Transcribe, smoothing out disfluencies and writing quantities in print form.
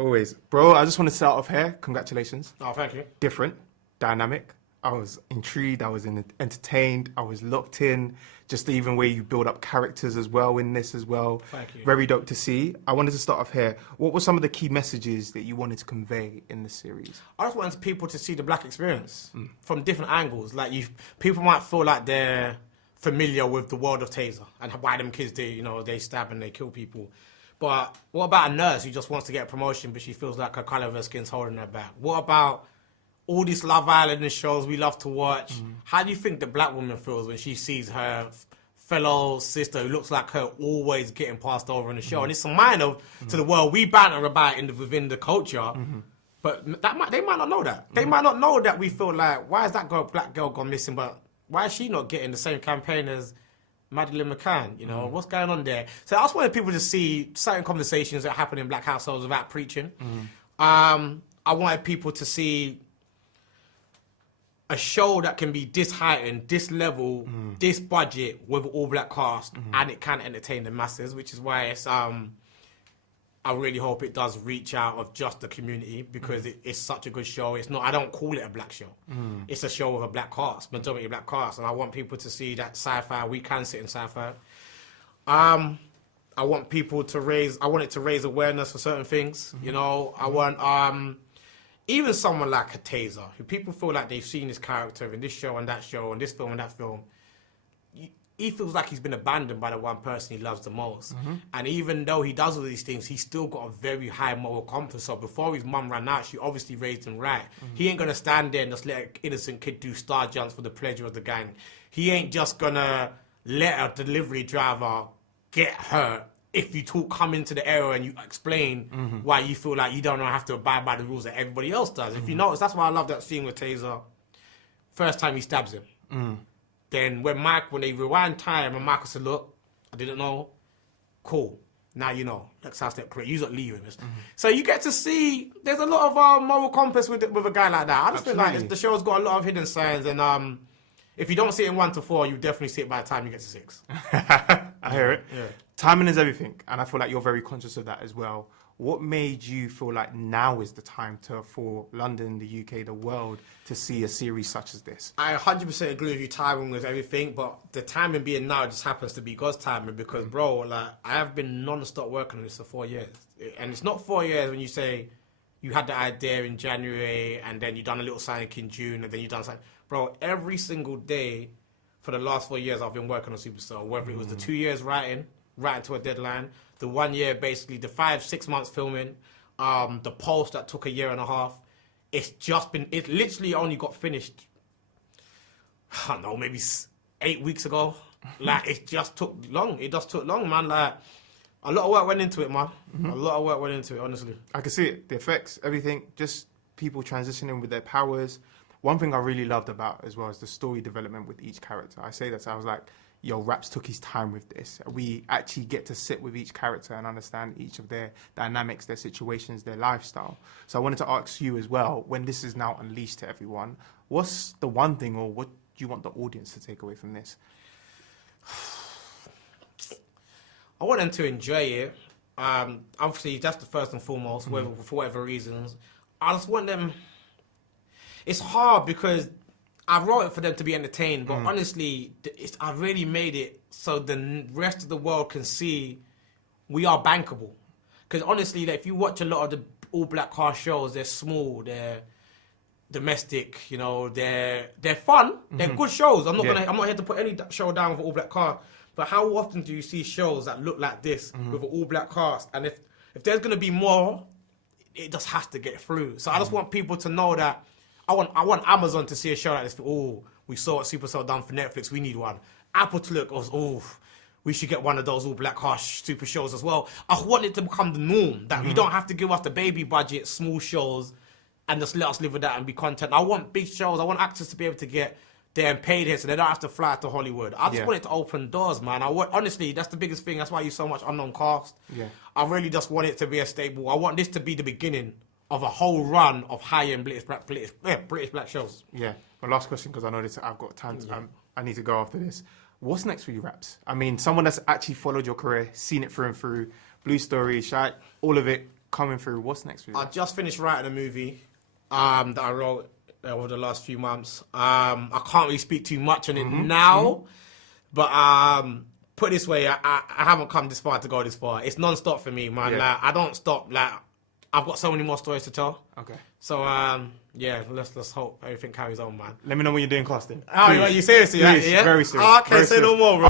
Always. Bro, I just want to start off here. Congratulations. Oh, thank you. Different, dynamic. I was intrigued. I was entertained. I was locked in. Just the even way you build up characters as well in this as well. Thank you. Very dope to see. I wanted to start off here. What were some of the key messages that you wanted to convey in the series? I just wanted people to see the black experience from different angles. Like people might feel like they're familiar with the world of Taser and why them kids they stab and they kill people. But what about a nurse who just wants to get a promotion but she feels like her colour of her skin's holding her back? What about all these Love Island and shows we love to watch? How do you think the black woman feels when she sees her fellow sister who looks like her always getting passed over in the show? And it's a minor to the world we banter about within the culture. But they might not know that. They might not know that we feel like, why is that black girl gone missing? But why is she not getting the same campaign as Madeleine McCann? You know, what's going on there? So I just wanted people to see certain conversations that happen in black households without preaching. I wanted people to see a show that can be this heightened, this level, this budget with an all-black cast, and it can entertain the masses, which is why it's, I really hope it does reach out of just the community, because it's such a good show. It's not, I don't call it a black show. It's a show with a black cast, majority black cast, and I want people to see that sci-fi, we can sit in sci-fi. I want people to I want it to raise awareness for certain things, you know. I want, even someone like a Taser, who people feel like they've seen his character in this show and that show, and this film and that film, he feels like he's been abandoned by the one person he loves the most. And even though he does all these things, he's still got a very high moral compass. So before his mum ran out, she obviously raised him right. He ain't gonna stand there and just let an innocent kid do star jumps for the pleasure of the gang. He ain't just gonna let a delivery driver get hurt if you come into the area and you explain why you feel like you don't have to abide by the rules that everybody else does. If you notice, that's why I love that scene with Taser. First time he stabs him. Then when they rewind time and Michael said, look, I didn't know, cool. Now you know. Next time step correct. You don't leave him. So you get to see, there's a lot of moral compass with a guy like that. I just feel like the show's got a lot of hidden signs, and if you don't see it in 1 to 4, you definitely see it by the time you get to 6. I hear it. Yeah. Timing is everything, and I feel like you're very conscious of that as well. What made you feel like now is the time for London, the UK, the world, to see a series such as this? I 100% agree with you, timing with everything, but the timing being now just happens to be God's timing, because, bro, like, I have been non-stop working on this for 4 years. And it's not 4 years when you say you had the idea in January, and then you done a little signing in June, and then you done something. Bro, every single day for the last 4 years, I've been working on Supacell, whether it was the 2 years writing to a deadline, the 1 year, basically, the 5-6 months filming, the post that took a year and a half. It literally only got finished, I don't know, maybe 8 weeks ago. Like, it just took long. It just took long, man. Like, a lot of work went into it, man. A lot of work went into it, honestly. I can see it. The effects, everything, just people transitioning with their powers. One thing I really loved about as well is the story development with each character. I say that, so I was like, yo, Raps took his time with this. We actually get to sit with each character and understand each of their dynamics, their situations, their lifestyle. So I wanted to ask you as well, when this is now unleashed to everyone, what's the one thing, or what do you want the audience to take away from this? I want them to enjoy it. Obviously, that's the first and foremost, for whatever reasons. I just want them... It's hard because I wrote it for them to be entertained, but honestly, I really made it so the rest of the world can see we are bankable. Because honestly, like, if you watch a lot of the all-black car shows, they're small, they're domestic, you know, they're fun, they're good shows. I'm not here to put any show down with an all-black car, but how often do you see shows that look like this with an all-black cast? And if there's going to be more, it just has to get through. So I just want people to know that I want Amazon to see a show like this. Oh, we saw what Supacell done for Netflix. We need one. Apple to look. Oh, we should get one of those all black harsh super shows as well. I want it to become the norm that you don't have to give us the baby budget small shows and just let us live with that and be content. I want big shows. I want actors to be able to get their paid here so they don't have to fly to Hollywood. I just want it to open doors, man. Honestly, that's the biggest thing. That's why I use so much unknown cast. Yeah. I really just want it to be a stable. I want this to be the beginning of a whole run of high-end British black shows. Yeah. My last question, because I know I've got time. I need to go after this. What's next for you, Raps? I mean, someone that's actually followed your career, seen it through and through, Blue Story, Shy, all of it, coming through. What's next for you? I just finished writing a movie that I wrote over the last few months. I can't really speak too much on it now, but put it this way, I haven't come this far to go this far. It's non-stop for me, man. Yeah. Like, I don't stop. Like, I've got so many more stories to tell. Okay. So yeah, let's hope everything carries on, man. Let me know when you're doing casting. Oh, Please. are you serious? Please, Yeah? very serious. Oh, okay, Very say serious. no more, bro.